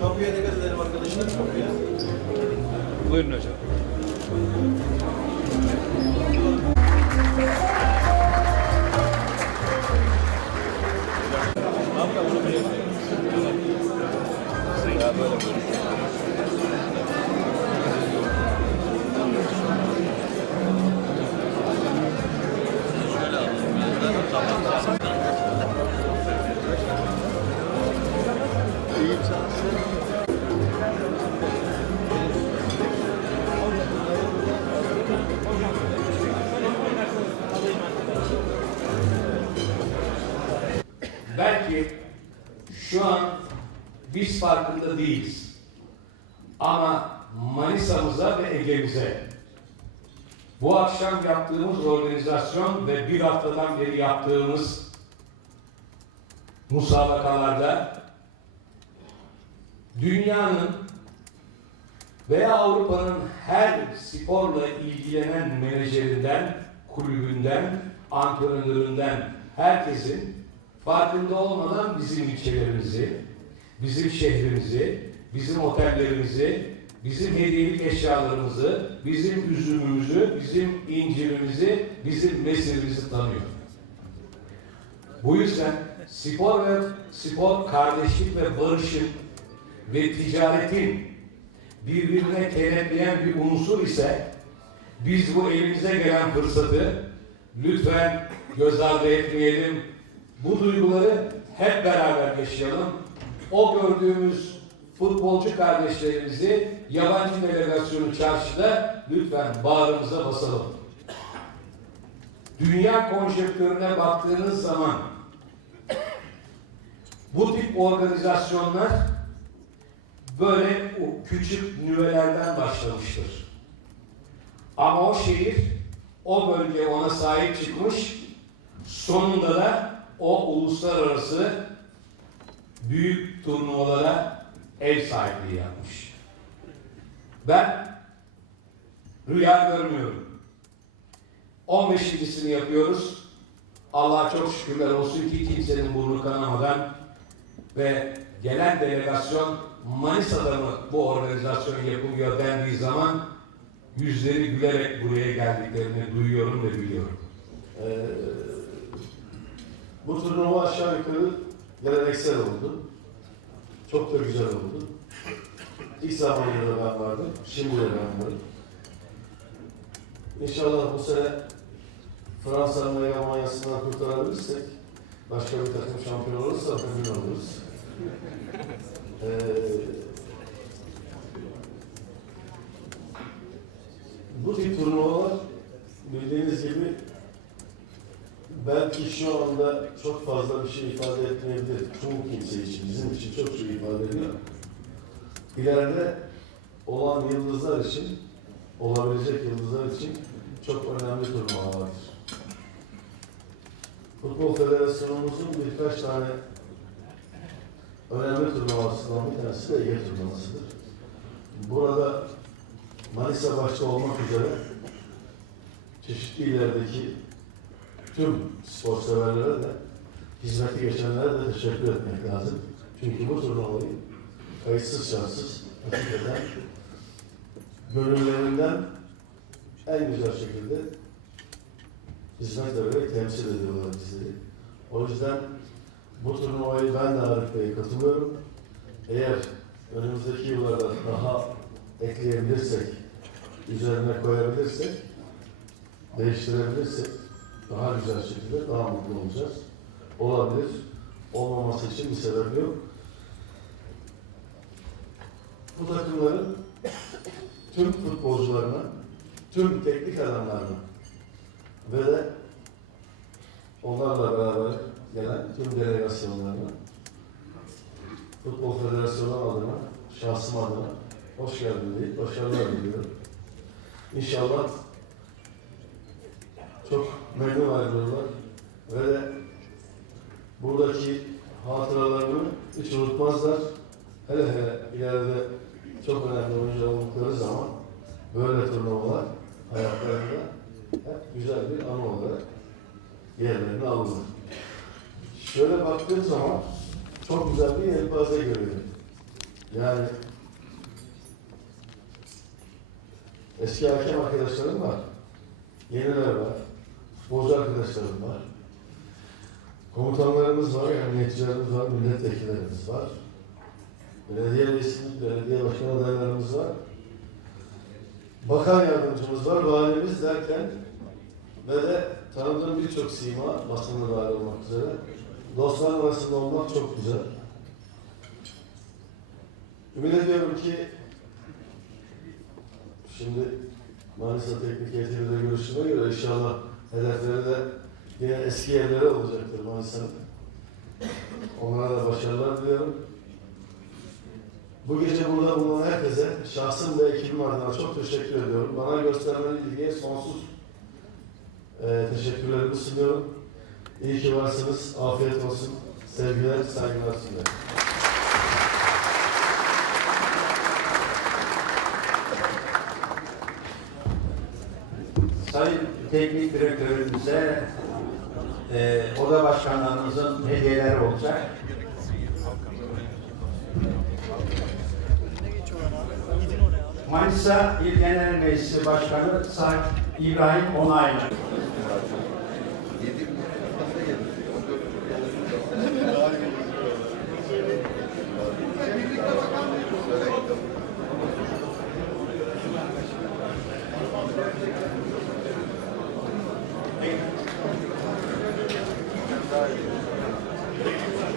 Kapıya dikkat edelim arkadaşlar. Kapıya. Buyurun hocam. Belki biz farkında değiliz. Ama Manisa'mıza ve Ege'mize bu akşam yaptığımız organizasyon ve bir haftadan beri yaptığımız musabakalarda dünyanın veya Avrupa'nın her sporla ilgilenen menajerinden, kulübünden, antrenöründen herkesin farkında olmadan bizim ilçelerimizi, bizim şehrimizi, bizim otellerimizi, bizim hediyelik eşyalarımızı, bizim üzümümüzü, bizim incirimizi, bizim mesirimizi tanıyor. Bu yüzden spor ve spor kardeşlik ve barışın ve ticaretin birbirine kenetleyen bir unsur ise biz bu elimize gelen fırsatı lütfen göz ardı etmeyelim. Bu duyguları hep beraber yaşayalım. O gördüğümüz futbolcu kardeşlerimizi yabancı delegasyonu çarşıda lütfen bağrımıza basalım. Dünya konjektörüne baktığınız zaman bu tip organizasyonlar böyle o küçük nüvelerden başlamıştır. Ama o şehir, o bölge ona sahip çıkmış, sonunda da o uluslararası büyük turnuvalara ev sahipliği yapmış. Ben rüya görmüyorum. 15.sini yapıyoruz. Allah'a çok şükürler olsun ki kimsenin burnu kanamadan ve gelen delegasyon Manisa'da mı bu organizasyon yapılıyor dendiği zaman yüzleri gülerek buraya geldiklerini duyuyorum ve biliyorum. Ee, bu turnuva aşağı yukarı geleneksel oldu. Çok da güzel oldu. İlk zamanlarda ben vardım, şimdi de ben varım. İnşallah bu sene Fransa'nın ve Almanya'sından kurtarabilirsek, başka bir takım şampiyon olursa memnun oluruz. Ee, bu tip turnuvalar bildiğiniz gibi belki şu anda çok fazla bir şey ifade etmeyebilir. Çoğu kimse için, bizim için çok şey ifade ediyor. İleride olan yıldızlar için, olabilecek yıldızlar için çok önemli turnuvalardır. Futbol Federasyonumuzun birkaç tane önemli turnuvasından bir tanesi de Ege turnuvasıdır. Burada Manisa başta olmak üzere çeşitli illerdeki tüm spor severlere de hizmeti geçenlere de teşekkür etmek lazım. Çünkü bu turnuvayı kayıtsız şartsız hakikaten gönüllerinden en güzel şekilde hizmet vererek temsil ediyorlar bizleri. O yüzden bu turnuvayı ben de Arif Bey'e katılıyorum. Eğer önümüzdeki yıllarda daha ekleyebilirsek, üzerine koyabilirsek, değiştirebilirsek daha güzel şekilde daha mutlu olacağız. Olabilir. Olmaması için bir sebep yok. Bu takımların tüm futbolcularına, tüm teknik adamlarına ve de onlarla beraber gelen tüm delegasyonlarına Futbol Federasyonu adına, şahsım adına hoş geldin deyip başarılar diliyorum. İnşallah çok memnun ayrılırlar ve buradaki hatıralarını hiç unutmazlar. Hele hele ileride çok önemli oyuncu oldukları zaman böyle turnuvalar hayatlarında hep güzel bir anı olarak yerlerini alırlar. Şöyle baktığım zaman çok güzel bir yelpaze görüyorum. Yani eski hakem arkadaşlarım var. Yeniler var. Futbolcu arkadaşlarım var. Komutanlarımız var, emniyetçilerimiz var, milletvekillerimiz var. Belediye reisi, belediye başkan adaylarımız var. Bakan yardımcımız var, valimiz derken ve de tanıdığım birçok sima, basında dahil olmak üzere. Dostlar arasında olmak çok güzel. Ümit ediyorum ki şimdi Manisa Teknik Heyeti'yle görüştüğüme göre inşallah hedefleri de yine eski yerlere olacaktır Manisa'nın. Onlara da başarılar diliyorum. Bu gece burada bulunan herkese şahsım ve ekibim adına çok teşekkür ediyorum. Bana gösterilen ilgiye sonsuz e, teşekkürlerimi sunuyorum. İyi ki varsınız. Afiyet olsun. Sevgiler, saygılar sunuyorum. Sayın Teknik Direktörümüze e, oda başkanlarımızın hediyeleri olacak. Manisa İl Genel Meclisi Başkanı Sayın İbrahim Onaylı.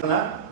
Né?